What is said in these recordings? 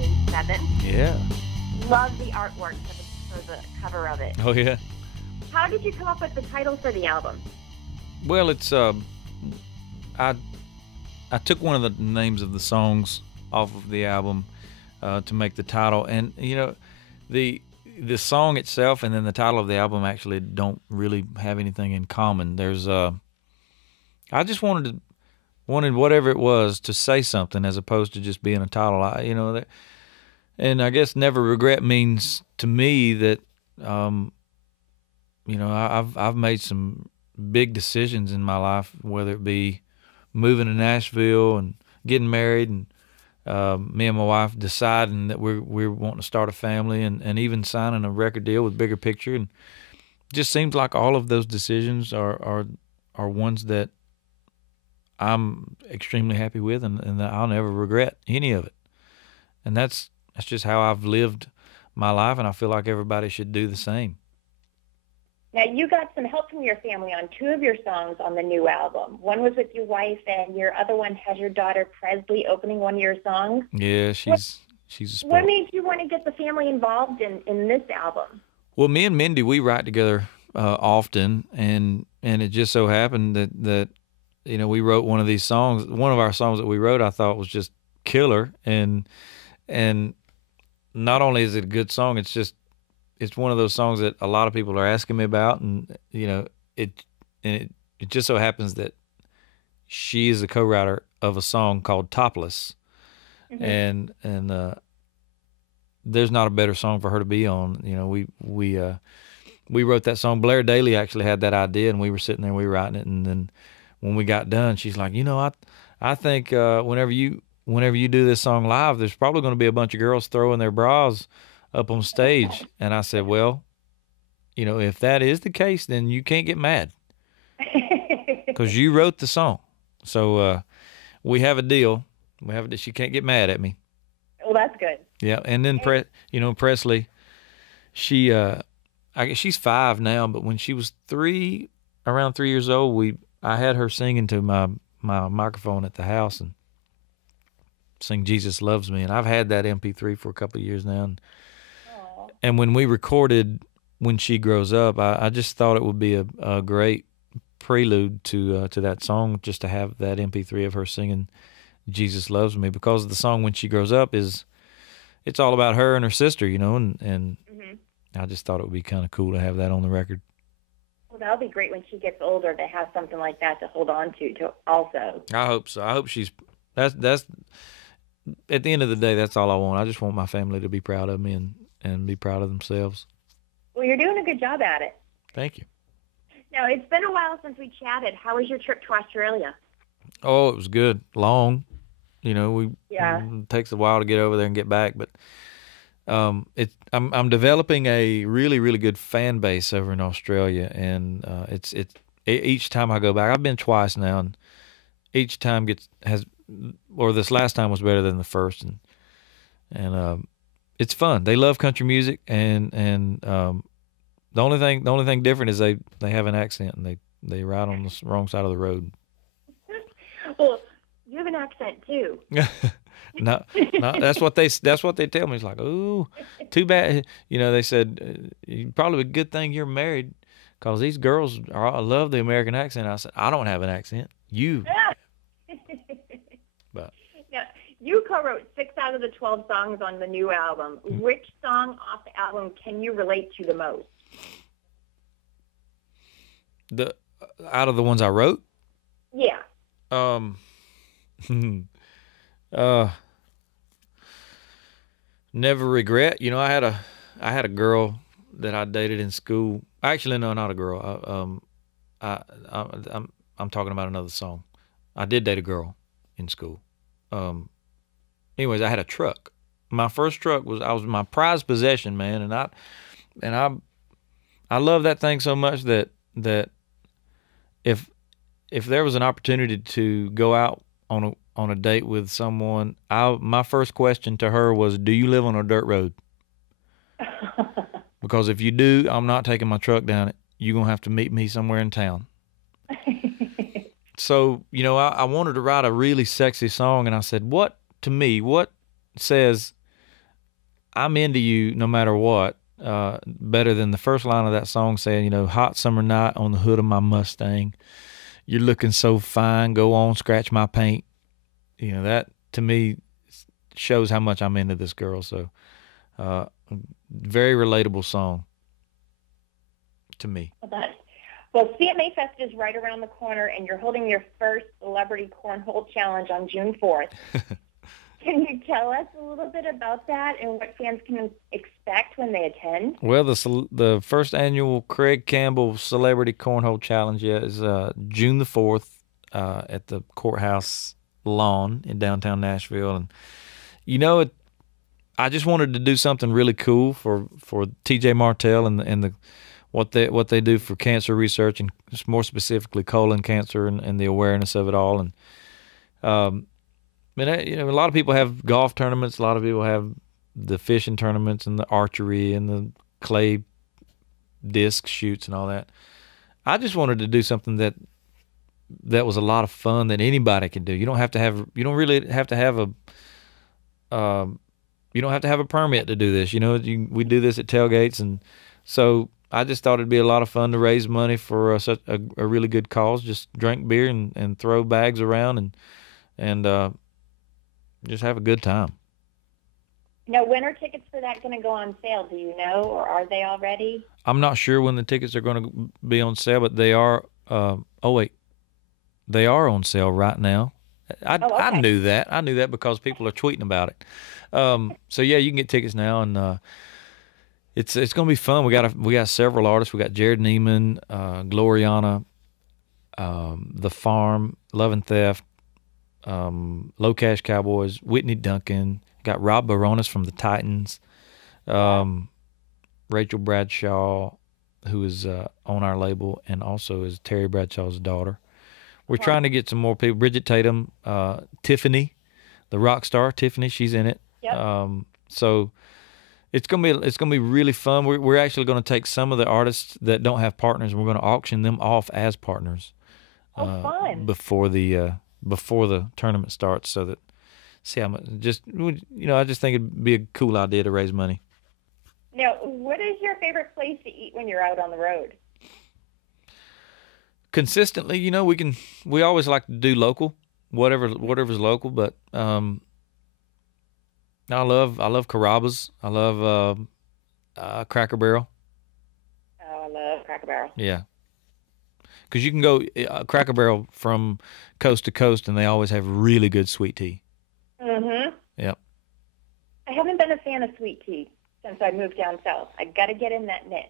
1987. Yeah. Love the artwork for the cover of it. Oh, yeah. How did you come up with the title for the album? Well, it's I took one of the names of the songs off of the album to make the title, and you know, the song itself and then the title of the album actually don't really have anything in common. There's I just wanted whatever it was to say something as opposed to just being a title. And I guess never regret means to me that you know, I've made some big decisions in my life, whether it be moving to Nashville and getting married, and me and my wife deciding that we're wanting to start a family, and even signing a record deal with Bigger Picture. And it just seems like all of those decisions are ones that I'm extremely happy with, and that I'll never regret any of it. And that's just how I've lived my life, and I feel like everybody should do the same. Now, you got some help from your family on 2 of your songs on the new album. One was with your wife, and your other one has your daughter, Preslee, opening one of your songs. Yeah, she's a sport. What made you want to get the family involved in this album? Well, me and Mindy, we write together often, and it just so happened that you know, we wrote one of these songs. One of our songs that we wrote, I thought was just killer, and not only is it a good song, it's one of those songs that a lot of people are asking me about, and you know, it just so happens that she is the co-writer of a song called Topless, mm-hmm. and there's not a better song for her to be on. You know, we wrote that song. Blair Daly actually had that idea, and we were sitting there, we were writing it, and then when we got done, she's like, you know, I think whenever you do this song live, there's probably going to be a bunch of girls throwing their bras up on stage. And I said, well, you know, if that is the case, then you can't get mad because you wrote the song. So we have a deal. She can't get mad at me. Well, that's good. Yeah. And then Preslee, I guess she's 5 now, but when she was around 3 years old, I had her singing to my microphone at the house and sing Jesus Loves Me. And I've had that MP3 for a couple of years now. And when we recorded When She Grows Up, I just thought it would be a great prelude to that song, just to have that MP3 of her singing Jesus Loves Me, because the song When She Grows Up it's all about her and her sister, you know, and mm-hmm. I just thought it would be kind of cool to have that on the record. Well, that'll be great when she gets older to have something like that to hold on to also. I hope so. I hope that's at the end of the day, that's all I want. I just want my family to be proud of me and be proud of themselves. Well, you're doing a good job at it. Thank you. Now, it's been a while since we chatted. How was your trip to Australia? Oh, it was good. Long. You know, it takes a while to get over there and get back, but I'm developing a really, really good fan base over in Australia, and each time I go back, I've been twice now, and each time this last time was better than the first, and it's fun. They love country music, and the only thing different is they have an accent, and they ride on the wrong side of the road. Well, you have an accent too. No, that's what they tell me. It's like, oh, too bad. You know, they said probably a good thing you're married, because these girls love the American accent. I said, I don't have an accent. You. But now, you co-wrote 6 out of the 12 songs on the new album. Mm-hmm. Which song off the album can you relate to the most? Out of the ones I wrote? Yeah. Never Regret. You know, I had a girl that I dated in school. Actually, no, not a girl. I'm talking about another song. I did date a girl in school. Anyways, I had a truck. My first truck was my prized possession, man, and I love that thing so much that if there was an opportunity to go out on a date with someone, my first question to her was, do you live on a dirt road? Because if you do, I'm not taking my truck down it. You're going to have to meet me somewhere in town. So, you know, I wanted to write a really sexy song, and I said, what says I'm into you no matter what. Better than the first line of that song saying, you know, hot summer night on the hood of my Mustang. You're looking so fine. Go on, scratch my paint. You know, that to me shows how much I'm into this girl. So, very relatable song to me. Well, CMA Fest is right around the corner, and you're holding your first Celebrity Cornhole Challenge on June 4th. Can you tell us a little bit about that and what fans can expect when they attend? Well, the first annual Craig Campbell Celebrity Cornhole Challenge is June the 4th at the courthouse lawn in downtown Nashville. And, you know, I just wanted to do something really cool for TJ Martell and what they do for cancer research, and more specifically colon cancer and the awareness of it all. And you know, a lot of people have golf tournaments. A lot of people have the fishing tournaments and the archery and the clay disc shoots and all that. I just wanted to do something that was a lot of fun that anybody can do. You don't really have to have a permit to do this. You know, we do this at tailgates, and so I just thought it'd be a lot of fun to raise money for such a really good cause. Just drink beer and throw bags around and just have a good time. Now, when are tickets for that going to go on sale? Do you know, or are they already? I'm not sure when the tickets are going to be on sale, but they are. They are on sale right now. Okay. I knew that. I knew that because people are tweeting about it. So yeah, you can get tickets now, and it's going to be fun. We got several artists. We got Jared Neiman, Gloriana, The Farm, Love and Theft, Low Cash Cowboys, Whitney Duncan, got Rob Baronis from the Titans, Rachel Bradshaw, who is on our label and also is Terry Bradshaw's daughter. We're trying to get some more people. Bridget Tatum, Tiffany, the rock star Tiffany, she's in it. Yep. So it's gonna be really fun. We're actually going to take some of the artists that don't have partners, and we're going to auction them off as partners. Fun. Before the tournament starts, so that see how much. I just think it'd be a cool idea to raise money. Now, what is your favorite place to eat when you're out on the road? Consistently, you know, we always like to do local, whatever's local. But I love Carrabba's. I love Cracker Barrel. Oh, I love Cracker Barrel. Yeah. Because you can go Cracker Barrel from coast to coast, and they always have really good sweet tea. Mm-hmm. Yep. I haven't been a fan of sweet tea since I moved down south. I got to get in that niche.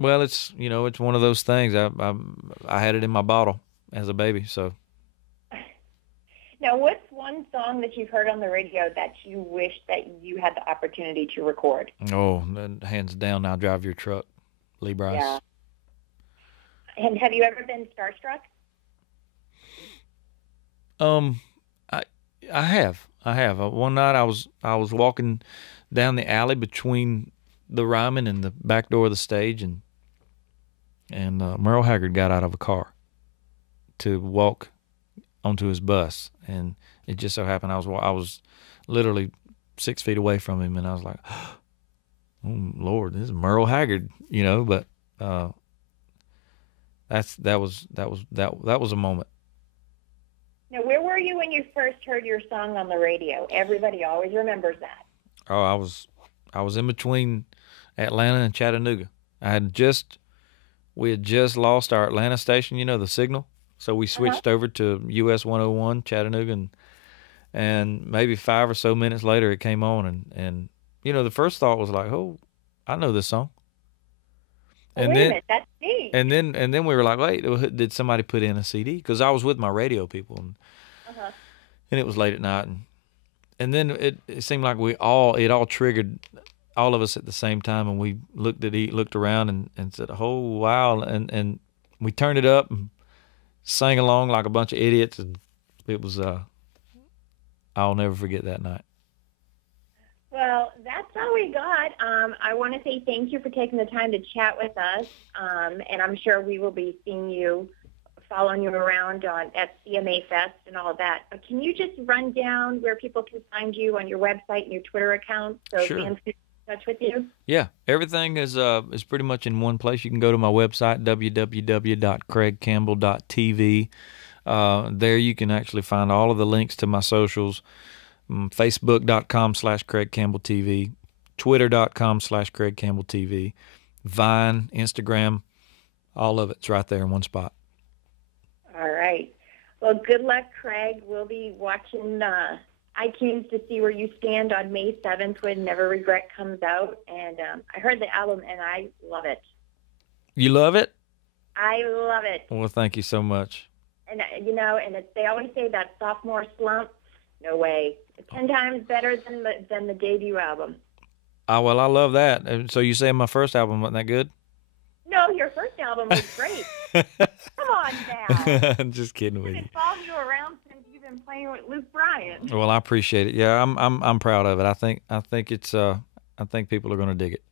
Well, it's one of those things. I had it in my bottle as a baby, so. Now, what's one song that you've heard on the radio that you wish that you had the opportunity to record? Oh, hands down, I'll Drive Your Truck, Lee Brice. Yeah. And have you ever been starstruck? I have. One night I was walking down the alley between the Ryman and the back door of the stage, and Merle Haggard got out of a car to walk onto his bus, and it just so happened I was literally 6 feet away from him, and I was like, "Oh Lord, this is Merle Haggard," you know. But that was a moment. Now, where were you when you first heard your song on the radio? Everybody always remembers that. Oh, I was in between Atlanta and Chattanooga. We had just lost our Atlanta station, you know, the signal. So we switched over to US 101 Chattanooga, and maybe 5 or so minutes later it came on, and you know, the first thought was like, "Oh, I know this song." And wait a minute, that's me. And then we were like, "Wait, did somebody put in a CD?" Because I was with my radio people, and it was late at night, and then it seemed like it all triggered all of us at the same time, and we looked around and said, "Oh wow!" and we turned it up and sang along like a bunch of idiots, and it was I'll never forget that night. Well, that's all we got. I want to say thank you for taking the time to chat with us, and I'm sure we will be seeing you, following you around at CMA Fest and all of that. But can you just run down where people can find you on your website and your Twitter account so Sure. fans can touch with you? Yeah, everything is pretty much in one place. You can go to my website, www.craigcampbell.tv. There you can actually find all of the links to my socials, facebook.com/CraigCampbellTV, twitter.com/CraigCampbellTV, Vine, Instagram, all of it's right there in one spot. All right. Well, good luck, Craig. We'll be watching iTunes to see where you stand on May 7th when Never Regret comes out. And I heard the album, and I love it. You love it? I love it. Well, thank you so much. And, they always say that sophomore slump. No way. 10 times better than the debut album. Well, I love that. So you say my first album wasn't that good? No, your first album was great. Come on now. I'm just kidding with you. I've been following you around since you've been playing with Luke Bryan. Well, I appreciate it. Yeah, I'm proud of it. I think it's I think people are going to dig it.